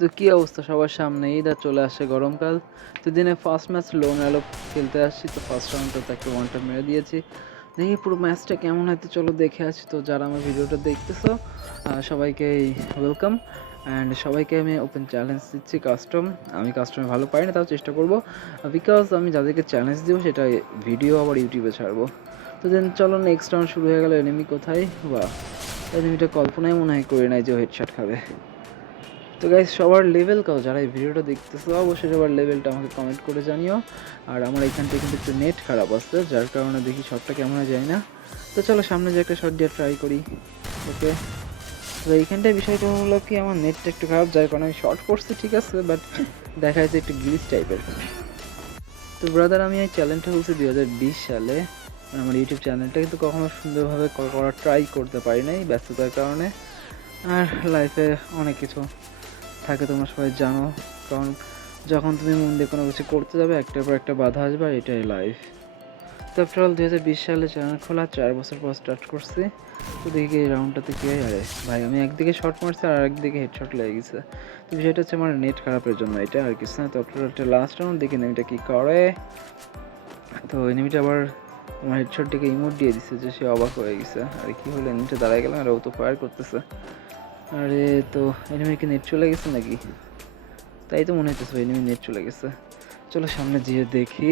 তো কী অবস্থা? সবার সামনে ঈদ চলে আসে গরমকাল। তো দিনে ফার্স্ট ম্যাচ লোন অ্যালো খেলতে আসছি, তো ফার্স্ট রাউন্ডটা তাকে ওয়ানটা মেরে দিয়েছি। দেখি পুরো ম্যাচটা কেমন হয়তো চলো দেখে আসি। তো যারা আমার ভিডিওটা দেখতেছো সবাইকে ওয়েলকাম অ্যান্ড সবাইকে আমি ওপেন চ্যালেঞ্জ দিচ্ছি কাস্টম আমি কাস্টমে ভালো পাই না, তাও চেষ্টা করব। বিকজ আমি যাদেরকে চ্যালেঞ্জ দিব, সেটা ভিডিও আবার ইউটিউবে ছাড়বো। তো দেন চলো নেক্সট রাউন্ড শুরু হয়ে গেল এনিমি কোথায়? বা এনিমিটা কল্পনাই মনে হয় করে নাই যে হেডশট খাবে। তো গাইজ সবার লেভেল কত যারা এই ভিডিওটা দেখতেছো, অবশ্যই সবার লেভেলটা আমাকে কমেন্ট করে জানিও। আর আমার এইখানটা কিন্তু একটু নেট খারাপ আসছে যার কারণে দেখি শটটা কেমন যায় না। তো চলো, সামনে যে একটা শট দিয়ে ট্রাই করি। ওকে তো এইখানটায় বিষয়টা হলো কি, আমার নেটটা একটু খারাপ, যার কারণে আমি শর্ট করছি, ঠিক আছে? বাট দেখা যাচ্ছে একটু গ্লিচ টাইপের তো ব্রাদার আমি এই চ্যানেলটা খুলছি দুই হাজার বিশ সালে। আমার ইউটিউব চ্যানেলটা কিন্তু কখনো সুন্দরভাবে ক- করার ট্রাই করতে পারি নাই ব্যস্ততার কারণে। আর লাইফে অনেক কিছু থাকে, তোমরা সবাই জানো। কারণ যখন তুমি মন দিয়ে কোনো কিছু করতে যাবে, একটার পর একটা বাধা আসবে, আর এটাই লাইফ তো আফটার অল দুই হাজার বিশ সালে চ্যানেল খোলা, চার বছর পর স্টার্ট করছি। তো দেখি এই রাউন্ডটাতে কী হয় আরে ভাই, আমি একদিকে শর্ট মারছি, আর একদিকে হেডশট লেগে গেছে। তো বিষয়টা হচ্ছে আমার নেট খারাপের জন্য এটা আর কিছু না। তো একটা লাস্ট রাউন্ড দেখি এনিমিটা কী করে। তো এনিমিটা আবার আমার হেডশটটিকে ইমোট দিয়ে দিছে, যে সে অবাক হয়ে গেছে। আর কি হলো এনিমিটা দাঁড়ায় গেলাম, আর ও তো ফায়ার করতেছে। আরে তো এনিমির কি নেট চলে গেছে নাকি? তাই তো মনে হইতেছে এনিমি নেট চলে গেছে। চলো সামনে যেয়ে দেখি।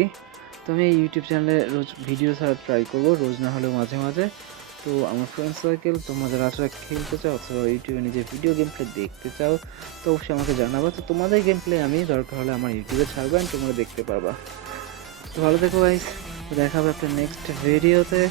তো আমি ইউটিউব চ্যানেলে রোজ ভিডিও ছাড়া ট্রাই করব, রোজ না হলেও মাঝে মাঝে। তো আমার ফ্রেন্ড সার্কেল তোমরা যারা আসলে খেলতে চাও অথবা ইউটিউবে নিজের ভিডিও গেম প্লে দেখতে চাও, তো অবশ্যই আমাকে জানাব। তো তোমাদের গেম প্লে আমি, দরকার হলে আমার ইউটিউবে ছাড়বো তোমরা দেখতে পারবা। তো ভালো দেখো ভাই দেখা হবে নেক্সট ভিডিওতে